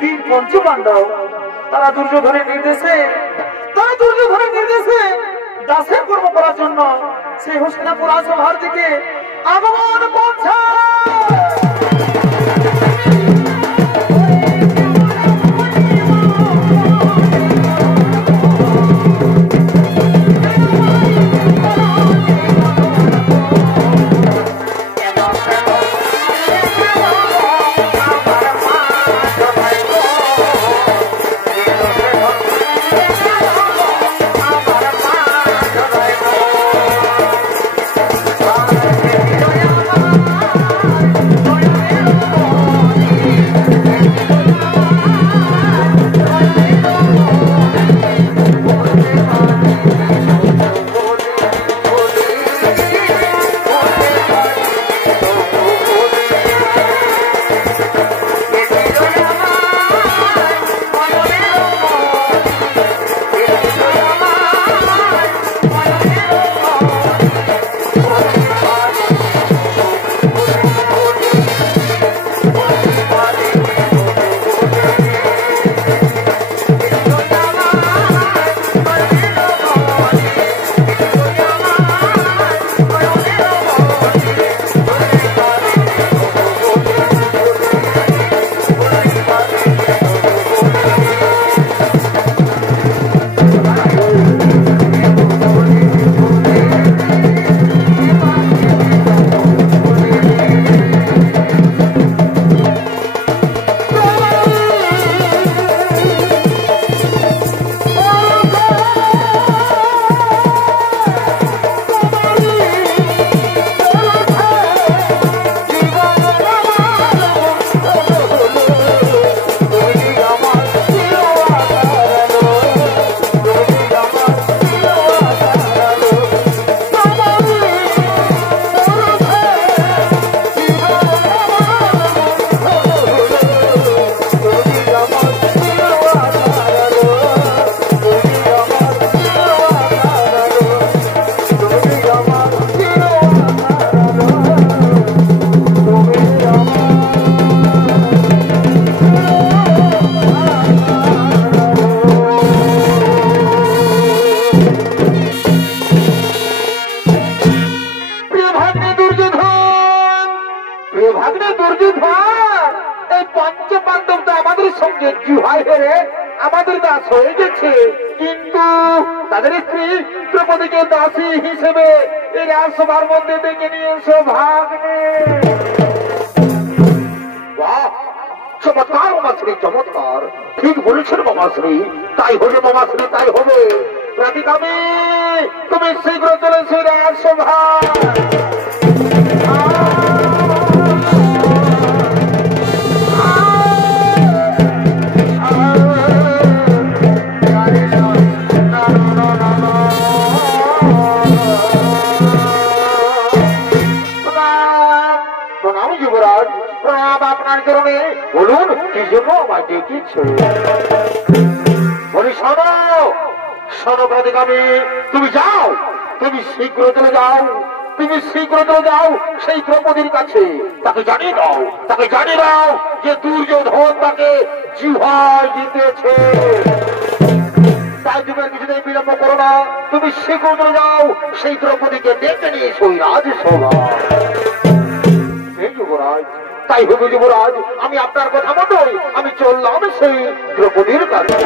তিন পঞ্চু পাণ্ডব তারা দুর্যোধনের নির্দেশে দাসের কর্ম করার জন্য সেই হস্তিনাপুর রাজসভার দিকে আগমন করছে। কিন্তু তাদের স্ত্রী দ্রৌপদীকে দাসী হিসেবে এই রাজসভার মধ্যে ডেকে নিয়ে এসে ভাগ্নে। চমৎকার মামাশ্রী, চমৎকার, ঠিক বলেছেন মামাশ্রী, তাই হবে মামাশ্রী, তাই হবে। রাধিকামি, তুমি শীঘ্র চলে এসে রাজসভা। আপনার কারণে বলুন কি জন্য আমায় ডেকেছে। বলি শোনো, শোনো রাধিকামি, তুমি যাও, তুমি শীঘ্র চলে যাও, তুমি শীঘ্র চলে যাও সেই দ্রৌপদীর কাছে। তাকে জানিয়ে দাও, তাকে জানিয়ে দাও যে দুর্যোধন তাকে জিহ্বায় জিতেছে। তাই তুমি কিছুতেই বিলম্ব করো না, তুমি শীঘ্র চলে যাও সেই দ্রৌপদীকে ডেকে নিয়ে এসো রাজসভা। এই যুবরাজ, তাই হবে যুবরাজ, আমি আপনার কথা মতোই আমি চললাম সেই দ্রৌপদীর কাছে।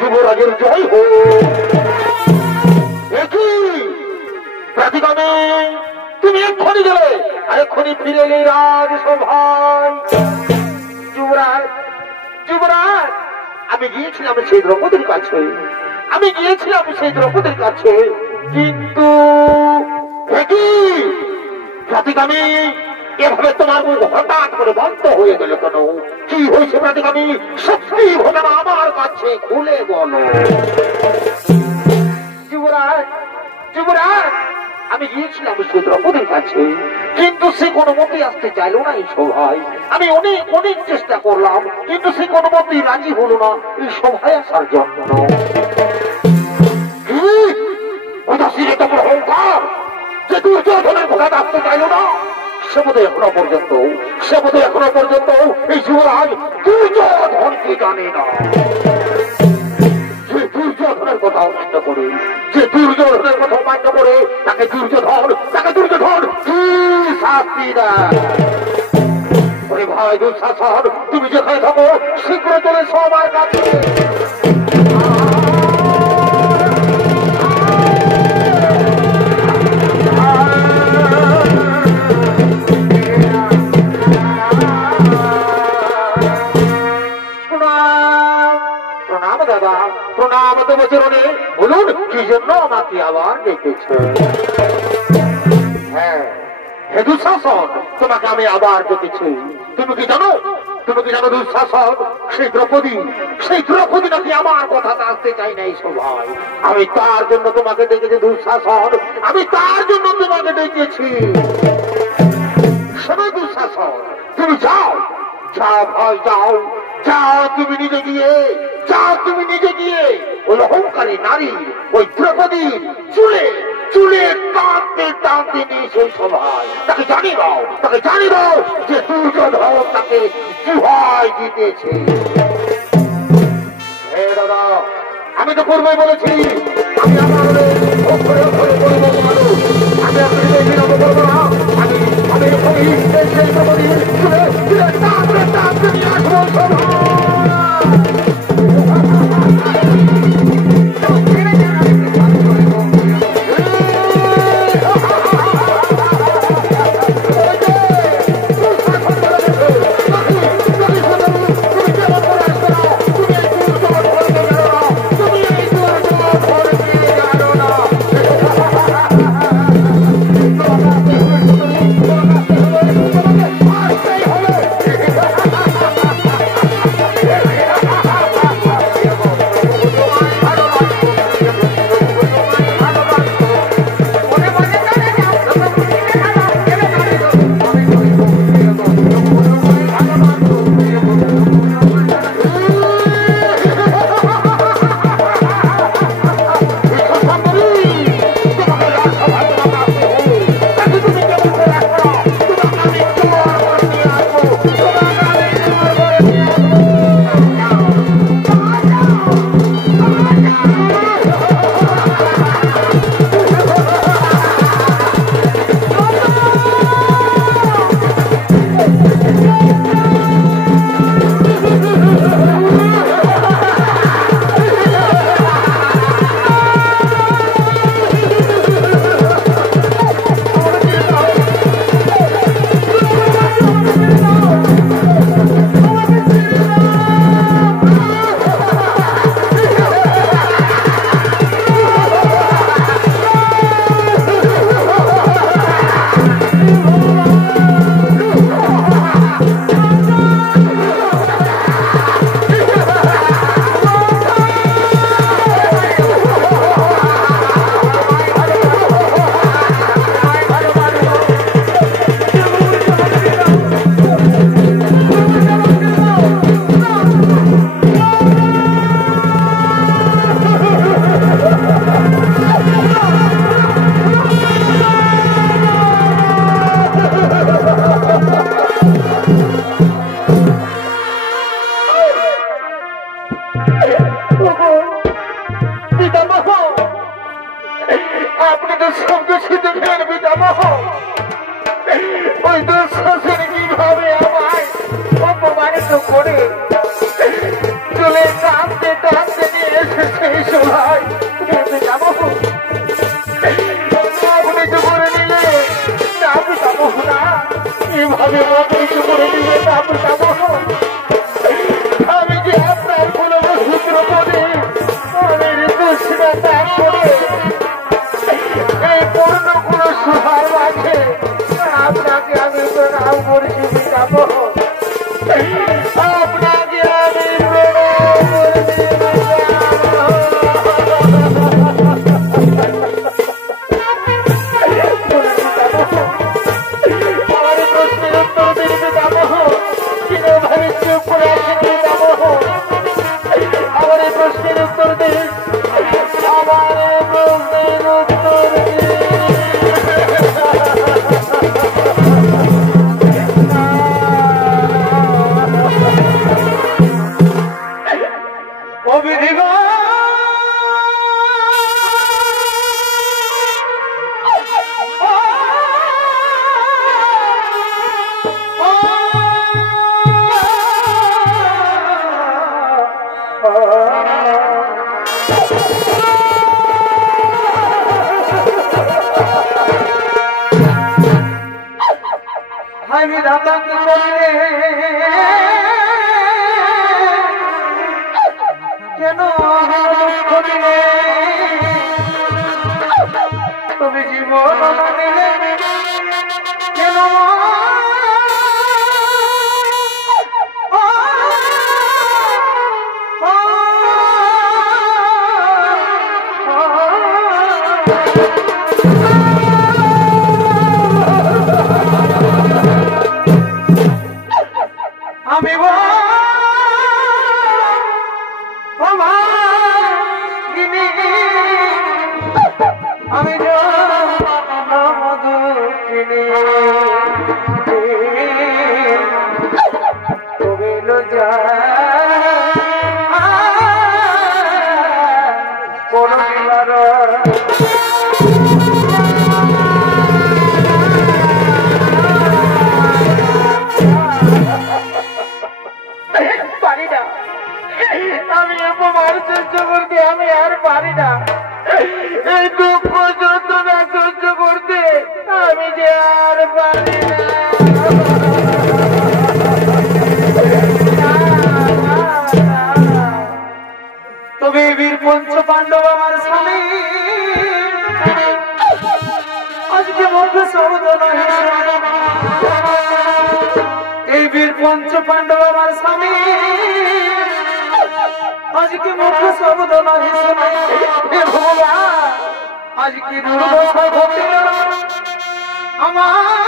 যুবরাজের জয় হোক। তুমি এক্ষুনি গেলে আর এক্ষুনি ফিরে এলে রাজসভায়। যুবরাজ, যুবরাজ, আমি গিয়েছিলাম সেই দ্রৌপদীর কাছে, আমি গিয়েছিলাম সেই দ্রৌপদীর কাছে, কিন্তু রাধিকামি এভাবে তোমার মুখ হঠাৎ করে বন্ধ হয়ে গেল কেন? কি হয়েছে রাধিকামি? সত্যি ঘটনা আমার কাছে খুলে বলো। যুবরাজ, যুবরাজ, আমি গিয়েছিলাম সে দ্রৌপদীর কাছে, কিন্তু সে কোনো মতেই আসতে চাইলো না এই সভায়। আমি অনেক অনেক চেষ্টা করলাম, কিন্তু সে কোনো মতেই রাজি হলো না এই সভায় আসার জন্য। অহংকার যে দুর্যোধনের কথা আসতে চাইল না, সে বোধ এখনো পর্যন্ত এই যুবরাজ দুর্যোধনকে জানে না। যে দুর্যোধনের কথা অমান্য করে, তাকে দুর্যোধন শাস্তি দেয়। ওরে ভাই দুঃশাসন, তুমি যেখানে থাকো শীঘ্র চলে সবার কাছে। প্রণাম দেব চরণে। বলুন কি জন্য আমাকে আবার ডেকেছে? হ্যাঁ হে দুঃশাসন, তোমাকে আমি আবার ডেকেছি। তুমি কি জানো দুঃশাসন, সেই দ্রৌপদী নাকি আমার কথাটা আসতে চাই না এই সভায়। আমি তার জন্য তোমাকে ডেকেছি দুঃশাসন, আমি তার জন্য তোমাকে ডেকেছি। শোনো দুঃশাসন, তুমি যাও ভাই, যাও তুমি নিজে গিয়ে ওই অহংকারী নারী ওই দ্রৌপদীর চুলে টানতে নিয়ে সেই সভায় তাকে জানিয়ে দাও যে দুর্যোধন তাকে জুহাই দিতেছে। হে দাদা, আমি তো পূর্বেই বলেছি আমি আমার টানতে নিয়ে আসবো। আপনি তো সব কিছু দেখেন পিতামহ, ওই দুঃশাসন কিভাবে আমায় অপমানিত করে চলে টানতে নিয়ে এসেছে এই সভায়। পিতামহ আপনি তো করে নিলে না পিতামহ, না এভাবে আপনি তো করে নিলে না পিতামহ। আমি যে আপনার কোন সূত্র পদে মনের দুশ্চিন্তা ত্যাগ করে এই পূর্ণ কোন সভার মাঝে আপনাকে আমি প্রণাম করছি পিতামহ। আপনাকে বিধিগণ আমি দাদা কি করলে কেন করিলে তুমি জীবন দিলে কেন আমি আমি দুঃখিনী তুমি লজ্জা পারি না আমি অপমান সহ্য করতে আমি আর পারি না এই দুঃখ যন্ত্রণা সহ্য করতে আমি যে আর পারি না তবে বীর পঞ্চ পাণ্ডব আমার স্বামী আজকে মুখে শব্দ নয় এই বীর পঞ্চ পাণ্ডব আমার স্বামী আজকে মুখে শব্দ নয় আজকে দুর্দশা ঘটিল আমার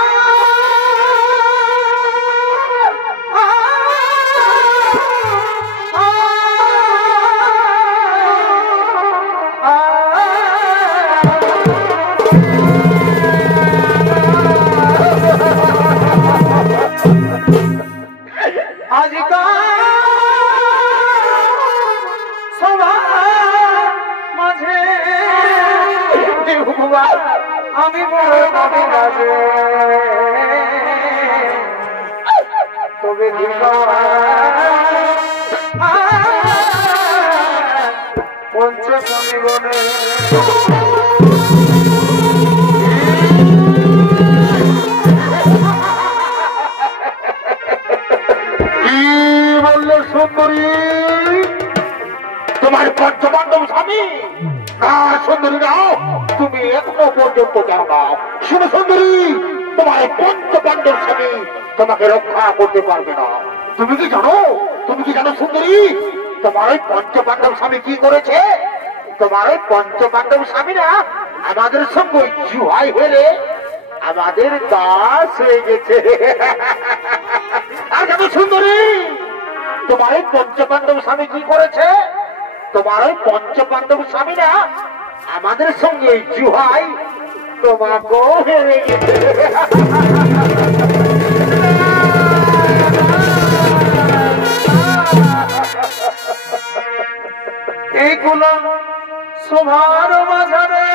আমি বড় নবী রাজে তবে পঞ্চমী বনে কি বললে সুন্দরী তোমার পঞ্চপাণ্ডব স্বামী সুন্দরী নাও তুমি এখনো পর্যন্ত জানো না শুনে সুন্দরী তোমার পঞ্চপাণ্ডব স্বামী তোমাকে রক্ষা করতে পারবে না তুমি কি জানো সুন্দরী তোমার ওই পঞ্চপাণ্ডব স্বামী কি করেছে তোমার ওই পঞ্চপাণ্ডব স্বামীরা আমাদের সঙ্গে জুহাই হলে আমাদের দাস হয়ে গেছে আর জানো সুন্দরী তোমার ওই পঞ্চপাণ্ডব স্বামী কি করেছে তোমার ওই পঞ্চপাণ্ডব স্বামীরা আমাদের সঙ্গে জুহাই তোমাকেও হেরে গেছে এইগুলো সবার মাঝারে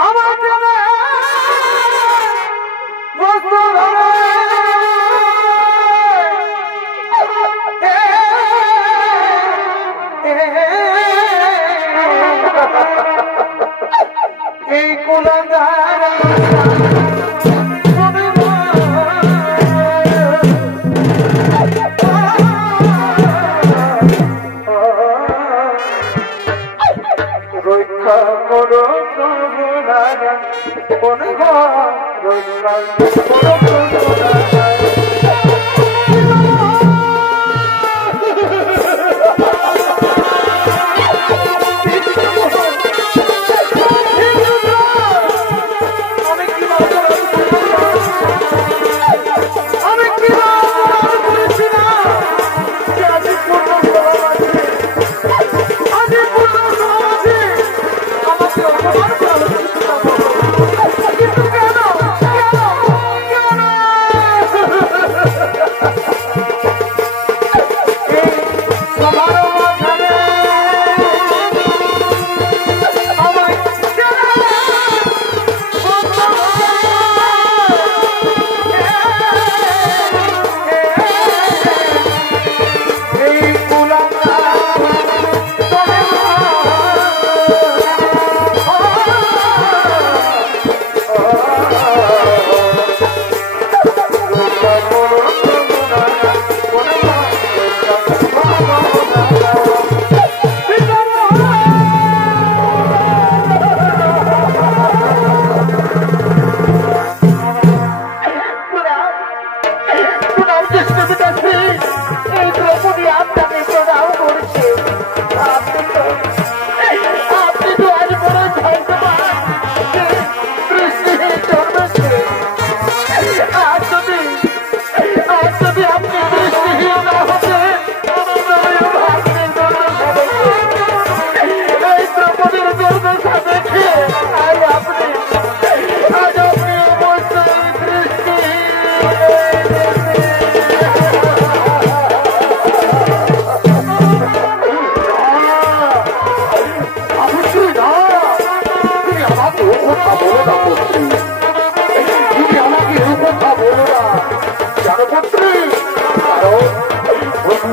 আমার বস্তু এই কুলাঙ্গার রক্ষা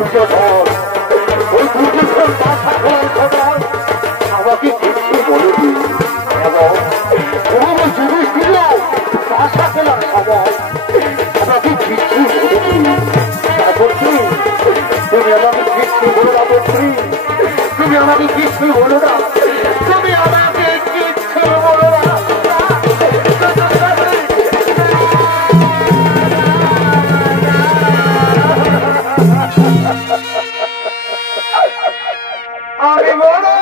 ওই দুর্যোগের বাসা খেলার সময় আমাকে কিছু বলেনি এবং কোনো জিনিস দিল বাসা খেলার সময় আমাকে কিছু বলেনি। তুমি আমাকে কিছু বলো না বলছি, তুমি আমাকে কিছু বলো না, তুমি আমাকে কিছু বলো না। আমি বলো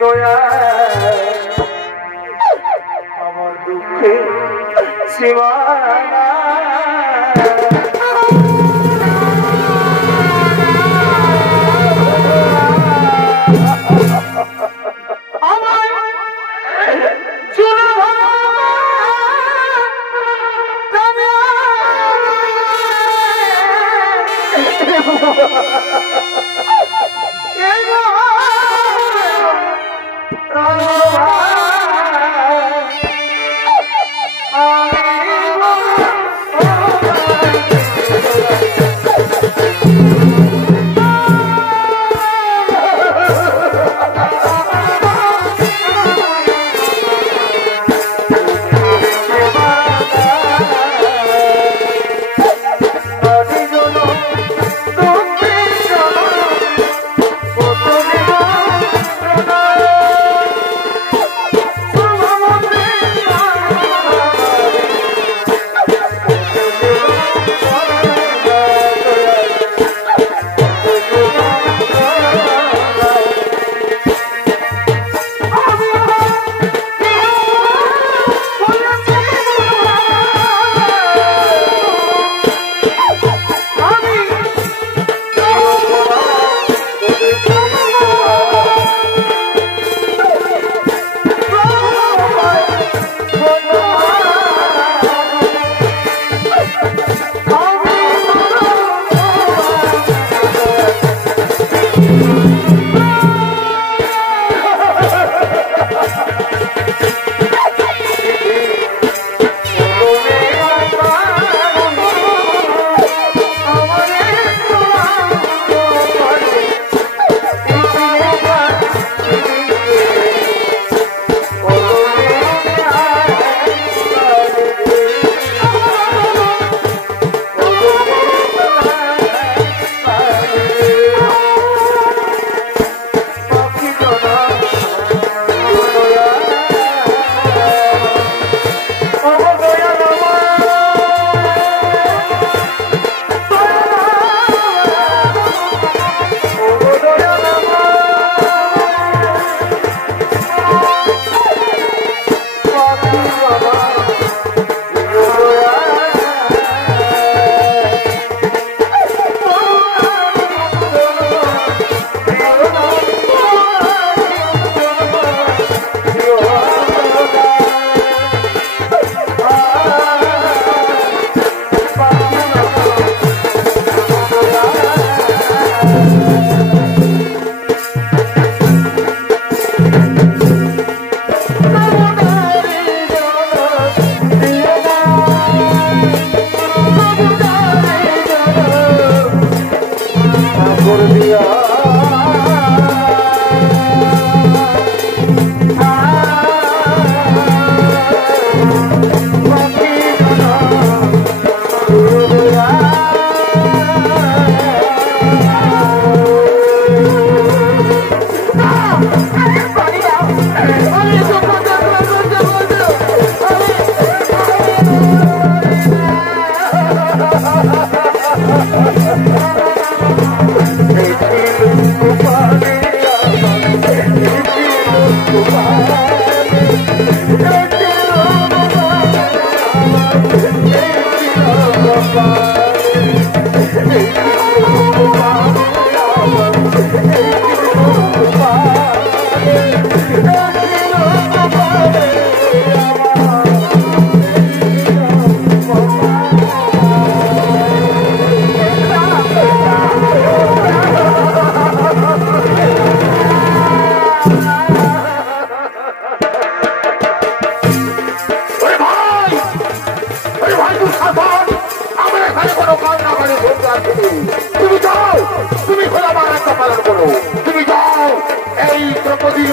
দয়া আমার দুঃখে সীমানা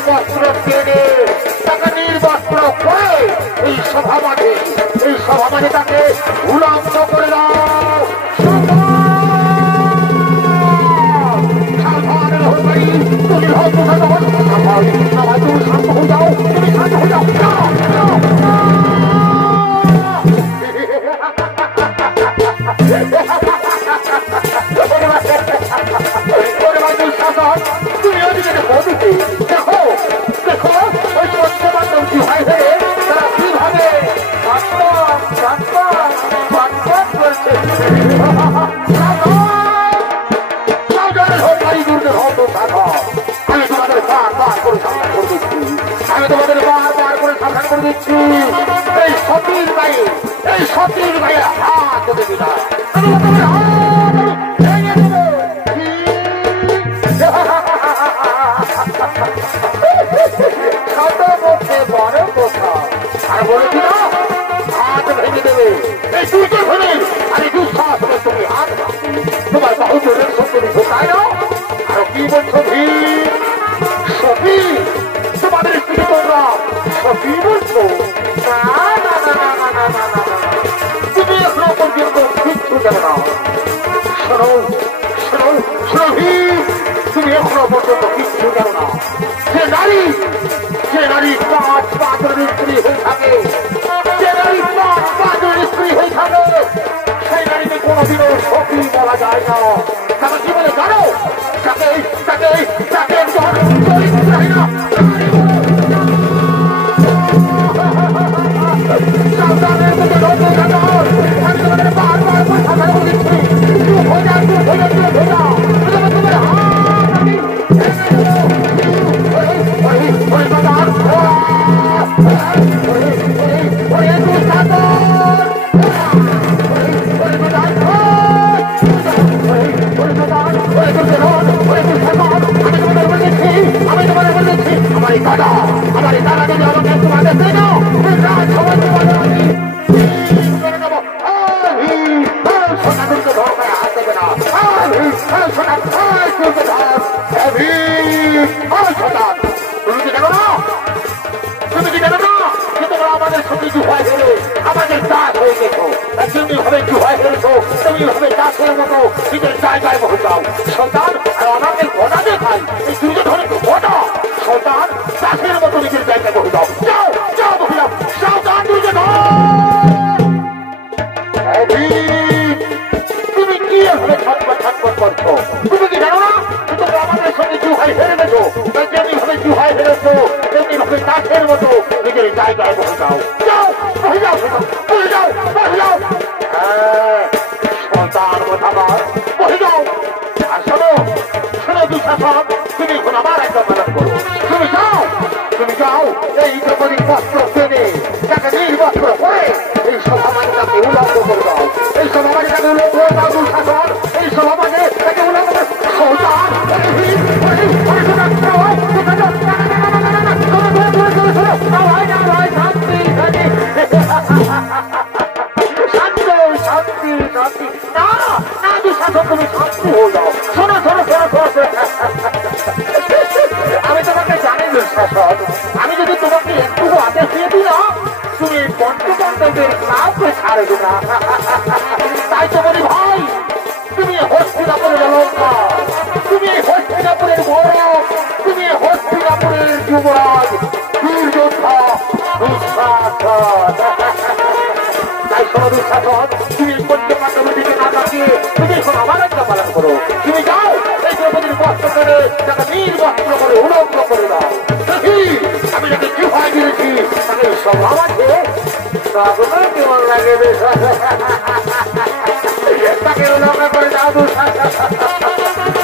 বস্ত্র টেনে তাকে নির্বস্ত্র করে এই সভা মাঠে তাকে উলঙ্গ করে দাও। তুমি শান্ত হয়ে যাও, তুমি শান্ত হয়ে যাও। তুমি ওদিকে দেখো দেখো ওই পশ্চিমাঞ্চল কি হয় হয়ে তারা কিভাবে করছে। আমি তোমাদের বারবার করে সাবধান করে দিচ্ছি, এই সতীর গায়ে হাত দেবে না। বড় কথা আর বলে দিল হাত ভেঙে দেবে। এই দুটো ভেঙে আমি দুঃসাহস করে তুমি হাত তোমার বহু জনের সত্যি ঢোকায় না। আর কি বলছো ভীর সতী, তোমাদের স্ত্রী তোমরা সতী বলছো? তুমি এখনো পর্যন্ত কিচ্ছু জানো না। শোনো শোনো শোনো ভীর, তুমি এখনো পর্যন্ত কিচ্ছু জানো না। যে নারী 5 স্ত্রী হয়ে থাকে, সেই নারীকে কোনোদিনও সতী বলা যায় না। তাকে কি বলে জানো? তাকে আমাদের দাস হয়ে গেছো, তুমি হবে কি হয়ে গেছো, তুমি হবে দাসের মতো নিজের জায়গায় বসে যাও। সন্তান আর আমাকে ঘটা দেখাই, এই দুটো ধরে ঘটা সন্তান দাসের মতো নিজের জায়গায় বসে যাও। যাও যাও বসে যাও, সাবধান দুটো তুমি কি এভাবে ছটপট করছো? তুমি কি জানো না তোমরা আমাদের সঙ্গে জুহাই হেরে গেছো? যেমনি ভাবে জুহাই হেরেছো তেমনি ভাবে দাসের মতো নিজের জায়গায় বসে যাও। যাও বসে যাও, বসে যাও, বসে যাও। সন্তান কথাবার বসে যাও। আর শোনো শোনো দুঃশাসন, তুমি এখন আমার একটা পালন করো। তুমি যাও এই দ্রৌপদী বস্ত্র টেনে তাকে নির্বস্ত্র করে এই সভামানিটাকে উলঙ্গ করে দাও। এই সভামানিটাকে উলঙ্গ করে দাও দুঃশাসন, এই সভামানে তাকে উলঙ্গ করে সন্তান আমি তোমাকে জানি দুঃশাসন, আমি যদি তোমাকে একটু আদেশ দিয়ে দিই না তুমি পঞ্চতন্ত্রের কাউকে ছাড়বে না। তাই তো বলি ভাই, তুমি হস্তিনাপুরের অলঙ্কা, তুমি হস্তিনাপুরের গৌরব, তুমি হস্তিনাপুরের যুবরাজ, বীর যোদ্ধা দুঃশাসন। তাই শোনো দুঃশাসন, তুমি পঞ্চপাণ্ডবের দিকে না তাকিয়ে তুমি এখন আমার একটা পালন করো। তুমি যাও এই দ্রৌপদীর বস্ত্র করে তাকে নির্বস্ত্র করে উলঙ্গ করে দাও। দেখি আমি যাকে কি ভয় দিয়েছি তাকে সভা মাঠে কেমন লাগে তাকে উলঙ্গ করে দাও দুঃশাসন,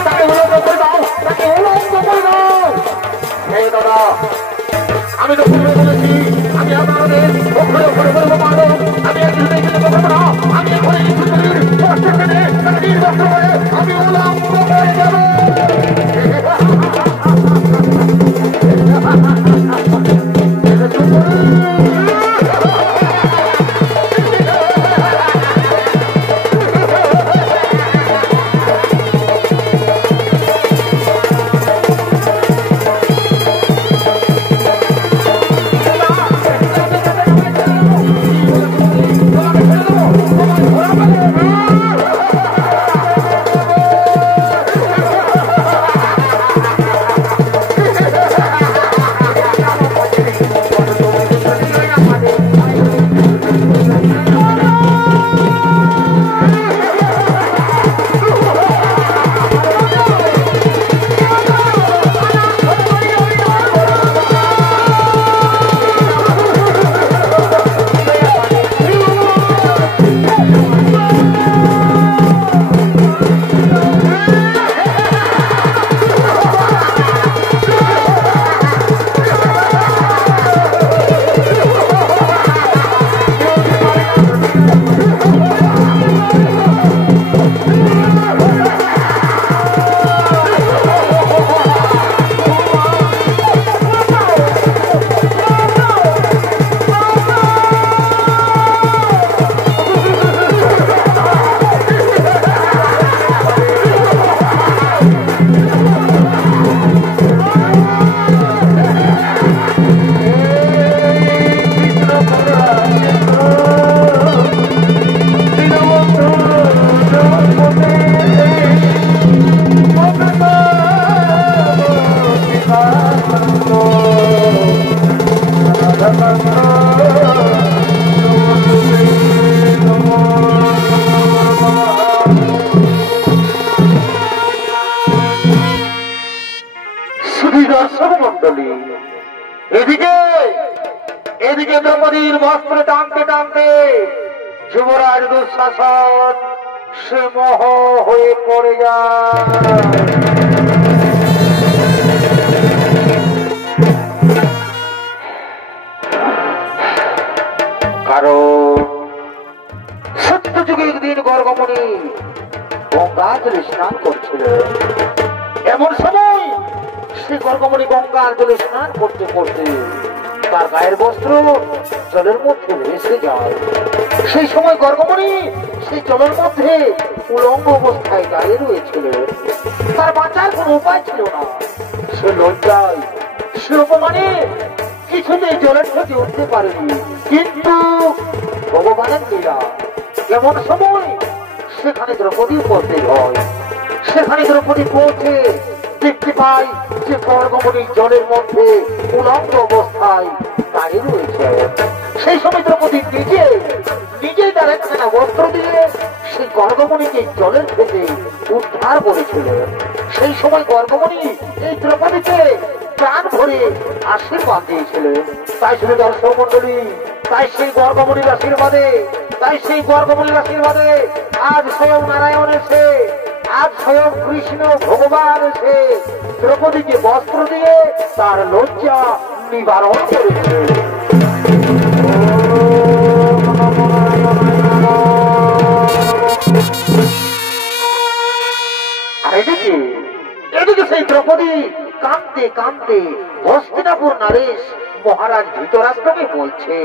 তাকে উলঙ্গ করে দাও, তাকে উলঙ্গ করে দাও। এই দাদা আমি তো পূর্বে বলেছি আমি আমাদের ওখানে ওখানে বলবো পারো, আমি একদিন কথা না, আমি এখানে আমি উলঙ্গ করে যাবো। এদিকে এদিকে দ্রৌপদীর বস্ত্র টানতে টানতে যুবরাজ দুঃশাসন সে মোহ হয়ে পড়ে যায়। কারণ সত্য যুগে একদিন গর্গমণি গঙ্গা জলে স্নান করছিল। এমন সময় সে গর্গমণি গঙ্গা জলে স্নান করতে করতে তার গায়ের বস্ত্র জলের মধ্যে ভেসে যায়। সেই সময় গর্গমণি সেই জলের মধ্যে উলঙ্গ অবস্থায় দাঁড়িয়ে রয়েছিল। তার বাঁচার কোন উপায় ছিল না। সে লজ্জায় সে অপমানে কিছুতেই জলের থেকে উঠতে পারেনি। কিন্তু ভগবানের লীলা, এমন সময় সেখানে দ্রৌপদী উপস্থিত হয়। সেখানে দ্রৌপদী পৌঁছে দেখতে পাই যে গর্গমণি জলের মধ্যে উলঙ্গ অবস্থায় দাঁড়িয়ে রয়েছে। সেই সময় দ্রৌপদী নিজেই তার একখানা বস্ত্র দিয়ে সেই গর্গমণিকে জলের থেকে উদ্ধার করেছিলেন। সেই সময় গর্গমণি এই দ্রৌপদীকে প্রাণ ভরে আশীর্বাদ দিয়েছিলেন। তাই শুধু দর্শক মন্ডলী, তাই সেই গর্গমণির আশীর্বাদে আজ স্বয়ং নারায়ণ এসে, আজ স্বয়ং কৃষ্ণ ভগবান এসে দ্রৌপদীকে বস্ত্র দিয়ে তার লজ্জা নিবারণ করেছে। আর এদিকে সেই দ্রৌপদী কাঁদতে কাঁদতে হস্তিনাপুর নরেশ মহারাজ ধৃতরাষ্ট্রকে বলছে,